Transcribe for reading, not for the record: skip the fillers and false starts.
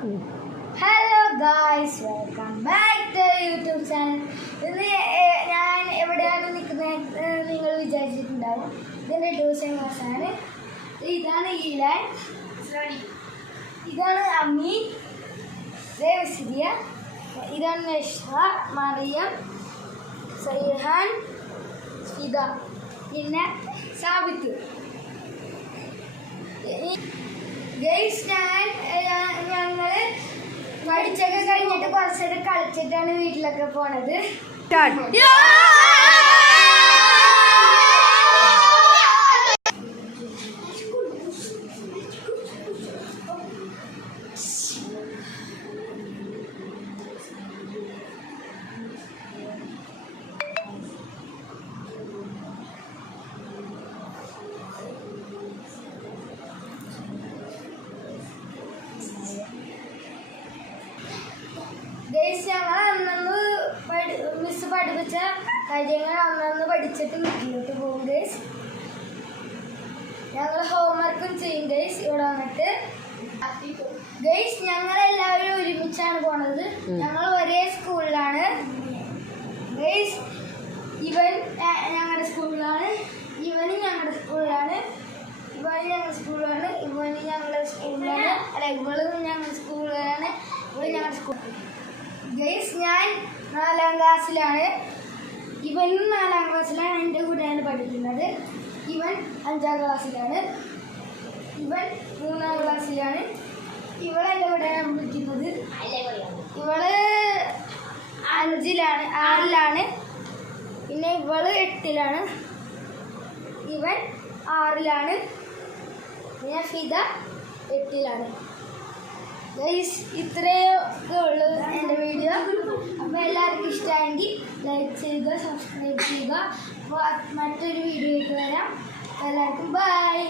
Hello guys, welcome back to YouTube channel. ഇന്ന് ഞാൻ എവിടെയാണ് നിൽക്കുന്നത് നിങ്ങൾ വിചാരിച്ചിട്ടുണ്ടാവും. ഇതിൻ്റെ ട്യൂഷൻ ക്ലാസ്സാണ്. ഇതാണ് ഈലാൻ, ഇതാണ് അമ്മി, സിരിയ, ഇതാണ് നഷ്റ, മറിയം, സൈഹാൻ, ഫിദ, പിന്നെ സാബിത്ത്. ഗൈസ്, ഞങ്ങൾ പഠിച്ചൊക്കെ കഴിഞ്ഞിട്ട് കുറച്ചൊക്കെ കളിച്ചിട്ടാണ് വീട്ടിലൊക്കെ പോണത്. ഗൈസ്, ഞങ്ങൾ അന്നു മിസ് പഠിപ്പിച്ച കാര്യങ്ങൾ അന്നു പഠിച്ചിട്ട് വീട്ടിലോട്ട് പോകും. ഗൈസ്, ഞങ്ങൾ ഹോംവർക്കും ചെയ്യും. ഗൈസ്, ഇവിടെ വന്നിട്ട് ഗൈസ് ഞങ്ങളെല്ലാവരും ഒരുമിച്ചാണ് പോണത്. ഞങ്ങൾ ഒരേ സ്കൂളിലാണ്. ഗൈസ്, ഇവൻ ഞങ്ങളുടെ സ്കൂളിലാണ്, ഇവനും ഞങ്ങളുടെ സ്കൂളിലാണ്, ഇവനും ഞങ്ങളുടെ സ്കൂളിലാണ്, ഇവനും ഞങ്ങളുടെ സ്കൂളിലാണ്, അല്ല ഇവളും ഞങ്ങളുടെ സ്കൂളിലാണ്, ഇവളും ഞങ്ങളുടെ സ്കൂളിൽ. ഗൈസ്, ഞാൻ 4ാം ക്ലാസ്സിലാണ്, ഇവനും 4ാം ക്ലാസ്സിലാണ്, എൻ്റെ കൂടെയാണ് പഠിക്കുന്നത്. ഇവൻ 5ാം ക്ലാസ്സിലാണ്, ഇവൻ 3ാം ക്ലാസ്സിലാണ്, ഇവൾ എൻ്റെ കൂടെയാണ് പഠിക്കുന്നത്. ഇവള് 6ലാണ്, പിന്നെ ഇവള് 8ലാണ്, ഇവൻ 6ലാണ്, പിന്നെ ഫിദ 8ലാണ്. ഗൈസ്, ഇത്രയൊക്കെ ഉള്ളൂ എൻ്റെ വീഡിയോ. അപ്പോൾ എല്ലാവർക്കും ഇഷ്ടമായെങ്കിൽ ലൈക്ക് ചെയ്യുക, സബ്സ്ക്രൈബ് ചെയ്യുക. അപ്പോൾ മറ്റൊരു വീഡിയോ ആയിട്ട് വരാം. എല്ലാവർക്കും ബൈ.